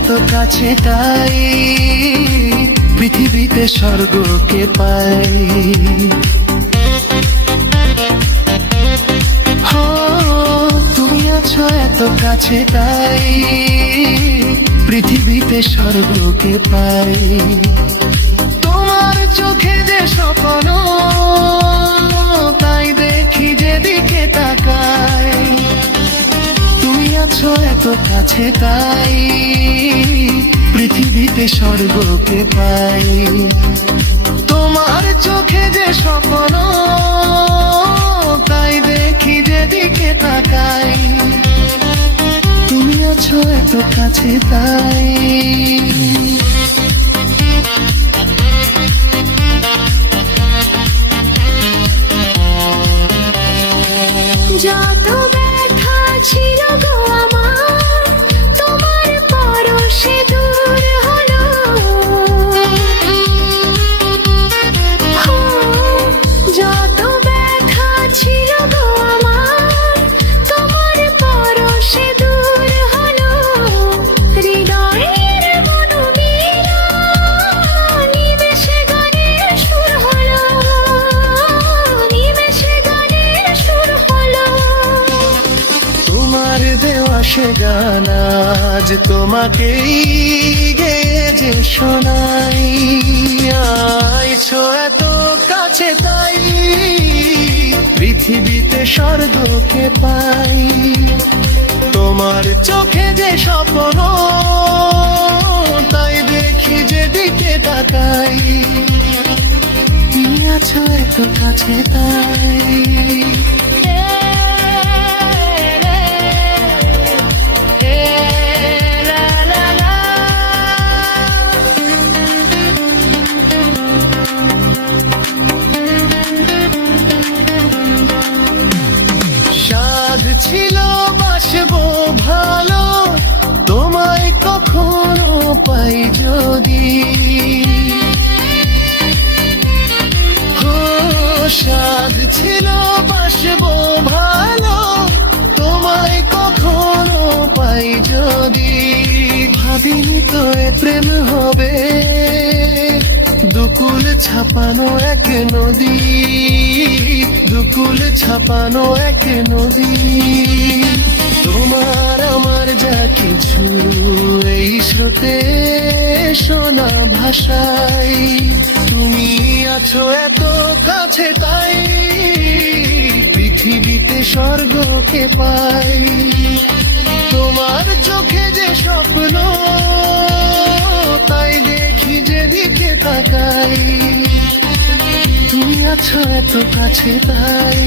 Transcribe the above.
এত কাছে তাই পৃথিবীতে স্বর্গকে পাই। তুমি আছো এত কাছে তাই পৃথিবীতে স্বর্গকে পাই। তোমার চোখে যে স্বপ্ন তাই দেখি যেদিকে তাকাই। তুমি আছো এত কাছে তাই পৃথিবীতে স্বর্গকে পাই। তোমার চোখে যে স্বপ্ন তাই দেখি যেদিকে তাকাই। তুমি আছো এত কাছে তাই। যত ব্যথা ছিল গো আমার তোমার পরশে দূর হলো। যত ব্যথা ছিল গো আমার তোমার পরশে দূর হলো। হৃদয়ের মনোবীণা নিমেষে গানের সুর হলো। নিমেষে গানের সুর হলো। তোমার দেওয়া সে গান আজ তোমাকেই গেয়ে যে শোনাই। আইছো এত কাছে তাই পৃথিবীতে স্বর্গকে পাই। তোমার চোখে যে স্বপ্ন তাই দেখি যেদিকে তাকাই। তুমি আছো এত কাছে তাই। সাধ ছিল বাসবো ভালো তোমায় কখনো পাই যদি। সাধ ছিল বাসবো ভালো তোমায় কখনো পাই যদি। ভাবিনি তো এ প্রেম হবে দুকুল ছাপানো এক নদী। দুকুল ছাপানো এক নদী। তোমার আমার যা কিছু এই স্রোতে শোনা ভাষায়। তুমি আছো এত কাছে তাই পৃথিবীতে স্বর্গকে পাই। তোমার চোখে যে স্বপ্ন তাই দেখি যেদিকে তাকাই। তুমি আছো এত কাছে তাই।